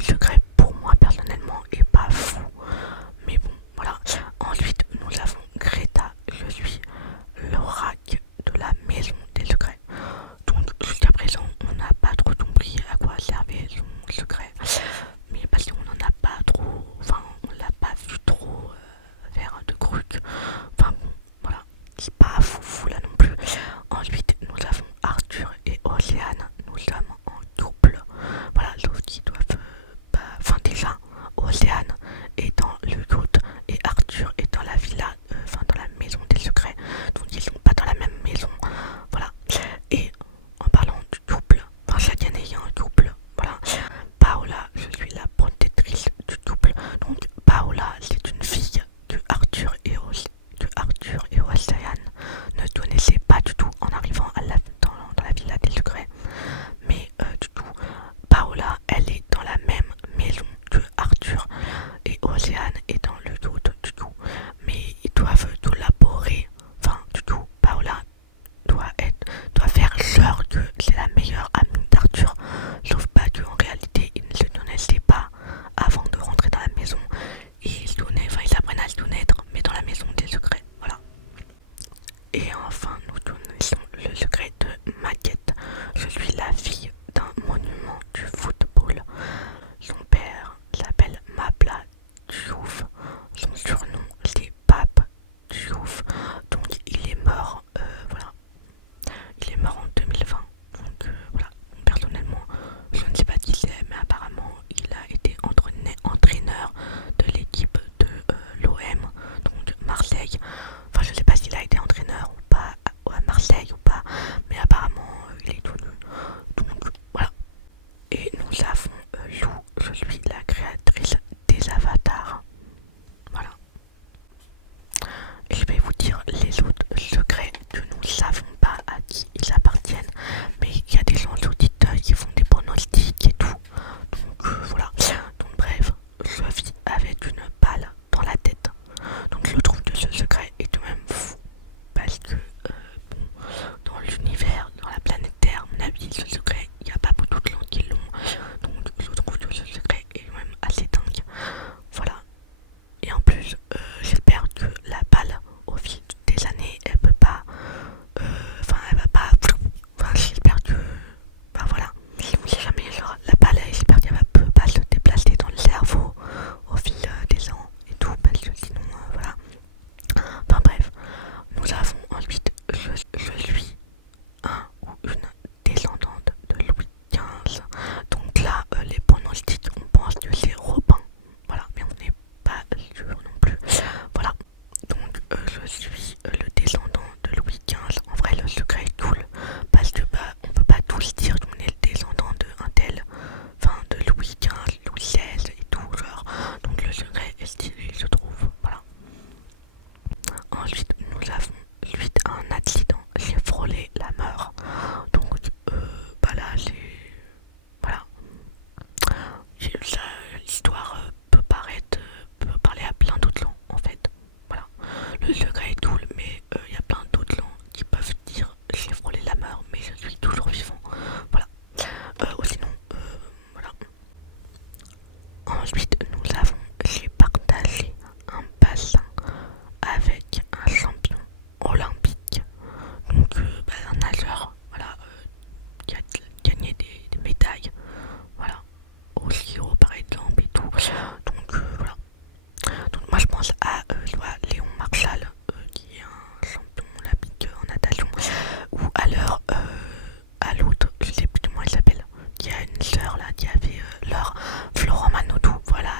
secret pour moi personnellement est pas fou, mais bon, voilà. Ensuite, nous avons Greta. Je suis l'oracle de la maison des secrets. Donc, jusqu'à présent, on n'a pas trop compris à quoi servait son secret. Mais parce qu'on n'en a pas trop, enfin, on l'a pas vu trop faire de trucs. Enfin, bon, voilà. C'est pas fou là non plus. Ensuite, nous avons Arthur et Océane. Nous sommes en double. Voilà, sauf qu'ils doivent pas. Enfin, déjà, Océane est dans le yacht et Arthur est dans la villa, enfin dans la maison des secrets. Donc ils sont pas dans la même maison. Voilà. Et en parlant du double, enfin chaque année il y a un double. Voilà. Paola, je suis la protectrice du double. Donc Paola, c'est une fille que Arthur et Océane ne connaissaient pas du tout en arrivant dans la villa des secrets. Mais du coup, Paola, elle est dans la même maison que Arthur et Océane est dans le yacht du coup. Mais ils doivent collaborer. Enfin, du coup, Paola doit faire genre que c'est la meilleure amie d'Arthur. Sauf pas qu'en réalité, ils ne se connaissaient pas avant de rentrer dans la maison. Et ils apprennent à se connaître, mais dans la maison des secrets. Voilà. Et enfin, nous connaissons le secret de Maquette. Je suis la fille d'un monument du football. Son père s'appelle Mapla Diouf. Son surnom c'est Pape Diouf. Donc il est mort, voilà. Il est mort en 2020. Donc voilà. Personnellement, je ne sais pas qui c'est, mais apparemment il a été entraîneur de l'équipe de l'OM, donc Marseille. Enfin, je ne sais pas s'il a été entraîneur ou pas à Marseille ou pas, mais apparemment il est connu. Donc voilà. Et nous avons Lou, je suis la créatrice des avatars. Voilà. Et je vais vous dire les autres secrets que nous ne savons pas à qui ils appartiennent. Mais il y a des gens auditeurs qui font des pronostics et tout. Donc voilà. Donc bref, je vis avec une balle dans la tête. Donc je trouve que ce secret est quand même fou. Parce que bon, dans l'univers, dans la planète Terre, à mon avis, ce secret, il n'y a pas beaucoup de gens qui l'ont. Donc je trouve que ce secret est quand même assez dingue. Voilà. Et en plus, j'espère que la balle, au fil des années, elle peut pas. Enfin, elle va pas. Enfin, j'espère que. Enfin voilà. Si jamais genre, la balle, j'espère qu'elle peut pas se déplacer dans le cerveau au fil des ans et tout. Parce que sinon, voilà. Enfin bref. Nous avons ensuite, je suis un ou une descendante de Louis XV. Donc là, les pronostics, on pense que c'est Robin. Voilà, mais on n'est pas sûr non plus. Voilà, donc je suis le descendant de Louis XV. En vrai, le secret est cool parce que bah, on peut pas tous dire qu'on est le descendant de un tel, enfin de Louis XV, Louis XVI et tout genre. Donc le secret est stylé, je trouve. Voilà. Ensuite, nous avons suite à un accident, j'ai frôlé la mort. Donc bah là, j'ai voilà. L'histoire peut parler à plein d'autres gens en fait. Voilà. Le secret est cool, mais il y a plein d'autres gens qui peuvent dire j'ai frôlé la mort, mais je suis toujours vivant. Voilà. Ou sinon, voilà. Ensuite, nous avons j'ai partagé un bassin avec un champion olympique. Donc, un nageur, voilà, qui a gagné des médailles. Voilà. Au Giro par exemple et tout. Donc voilà. Donc moi je pense à Léon Marchal qui est un champion olympique en natation. Ou alors à l'autre, je sais plus comment il s'appelle, qui a une sœur là qui avait Laure Florent Manodou. Voilà,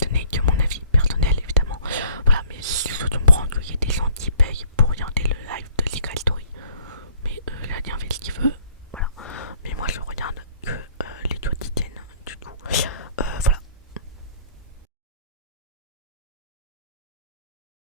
donné que